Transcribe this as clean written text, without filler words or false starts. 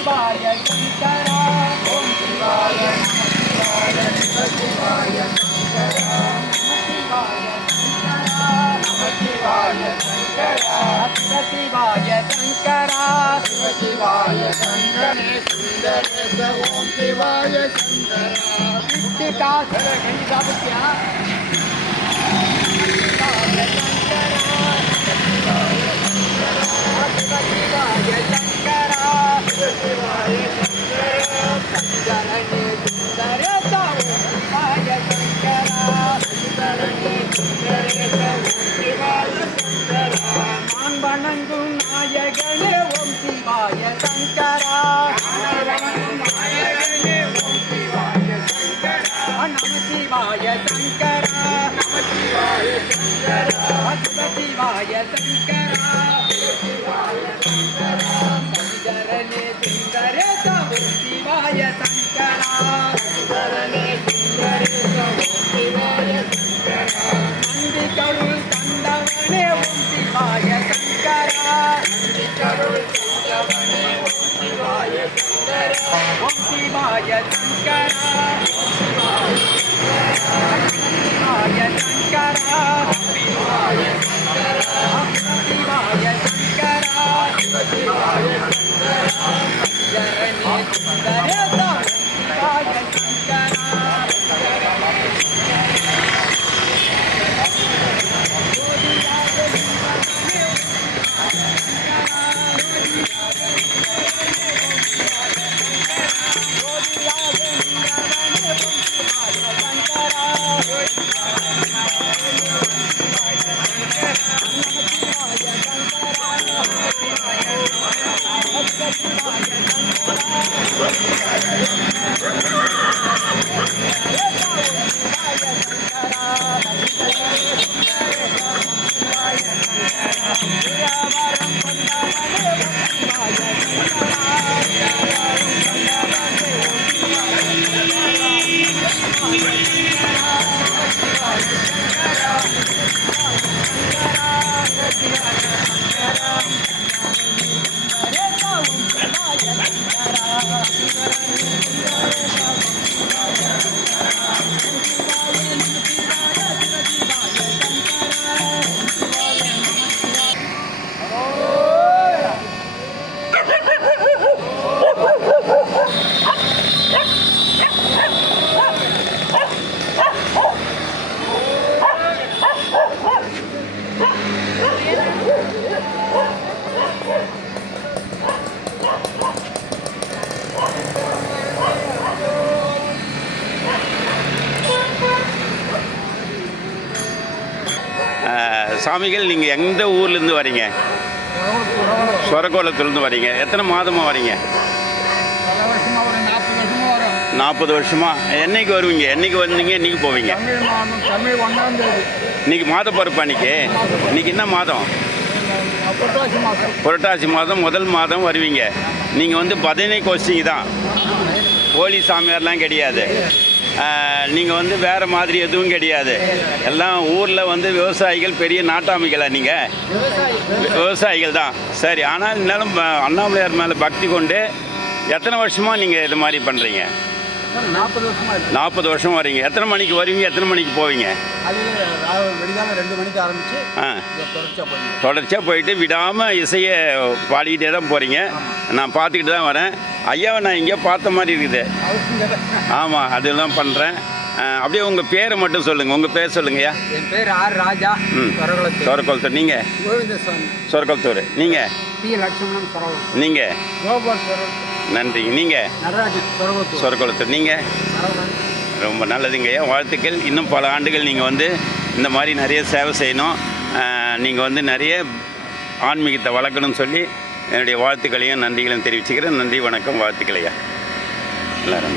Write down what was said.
சிவாய சங்கரா ஓம் சிவாய சிவாய சங்கரா சிவாய சங்கரா சிவாய சங்கரா சிவாய சங்கரே சுந்தரேச ஓம் சிவாய சங்கரா விஷ்ணுகா சரகை சாபத்யா சிவாய சங்கரா சிவாய சங்கரா சிவாய சங்கரா சங்கரனே சுந்தரேச ஓம் சிவாய சங்கரா சங்கரனே சுந்தரேச வணங்கும் நாயகனே ஓம் சிவாய சங்கரா நம சிவாய சங்கரா சிவாய சங்கரா சங்கரனே சுந்தரேச ஓம் சிவாய சங்கரா நந்தி கருள் தந்தவனே ஓம் சிவாய சங்கரா ஓம் சிவாய சங்கரா சிவாய சங்கரா சிவாய சங்கரா ஜரணி சுந்தரேச சிவாய சங்கரா சாமிகள், நீங்கள் எந்த ஊர்லேருந்து வரீங்க? சொரக்கோலத்துலேருந்து வரீங்க. எத்தனை மாதமாக வரீங்க? 40 வருஷமா. என்னைக்கு வருவீங்க? என்னைக்கு வந்தீங்க? என்னைக்கு போவீங்க? இன்னைக்கு மாத பிறப்பு. இன்னைக்கு என்ன மாதம்? புரட்டாசி மாதம் முதல் மாதம் வருவீங்க. நீங்கள் வந்து பதனை கோஷ்டிங்க தான், போலி சாமியார்லாம் கிடையாது. நீங்கள் வந்து வேறு மாதிரி எதுவும் கிடையாது. எல்லாம் ஊரில் வந்து விவசாயிகள், பெரிய நாட்டாமிகளா? நீங்கள் விவசாயிகள் தான். சரி, ஆனால் இருந்தாலும் அண்ணாமலையார் மேலே பக்தி கொண்டு எத்தனை வருஷமாக நீங்கள் இது மாதிரி பண்ணுறீங்க? 40 வருஷம் வரீங்க. எத்தனை மணிக்கு வருவீங்க? எத்தனை மணிக்கு போவீங்க? 2 மணிக்கு ஆரம்பிச்சு தொடர்ச்சியாக போயிட்டு விடாமல் இசையை பாடிக்கிட்டே தான் போகிறீங்க. நான் பார்த்துக்கிட்டு தான் வரேன். ஐயாவை நான் எங்கேயோ பார்த்த மாதிரி இருக்குது. ஆமாம், அதெல்லாம் பண்ணுறேன். அப்படியே உங்கள் பேரை மட்டும் சொல்லுங்கள். உங்கள் பேர் சொல்லுங்கய்யா. என் பேர் ஆர் ராஜா. சொரக்கோலத்தூர். நீங்கள்? சொரக்கோலத்தூர். நீங்கள்? நீங்கள்? நன்றிங்க. நீங்கள்? சொரக்கோலத்தூர். நீங்கள்? ரொம்ப நல்லதுங்கய்யா, வாழ்த்துக்கள். இன்னும் பல ஆண்டுகள் நீங்கள் வந்து இந்த மாதிரி நிறைய சேவை செய்யணும். நீங்கள் வந்து நிறைய ஆன்மீகத்தை வளர்க்கணும்னு சொல்லி என்னுடைய வாழ்த்துக்களையும் நன்றிகளையும் தெரிவிச்சுக்கிறேன். நன்றி, வணக்கம், வாழ்த்துக்களையா எல்லாரும்.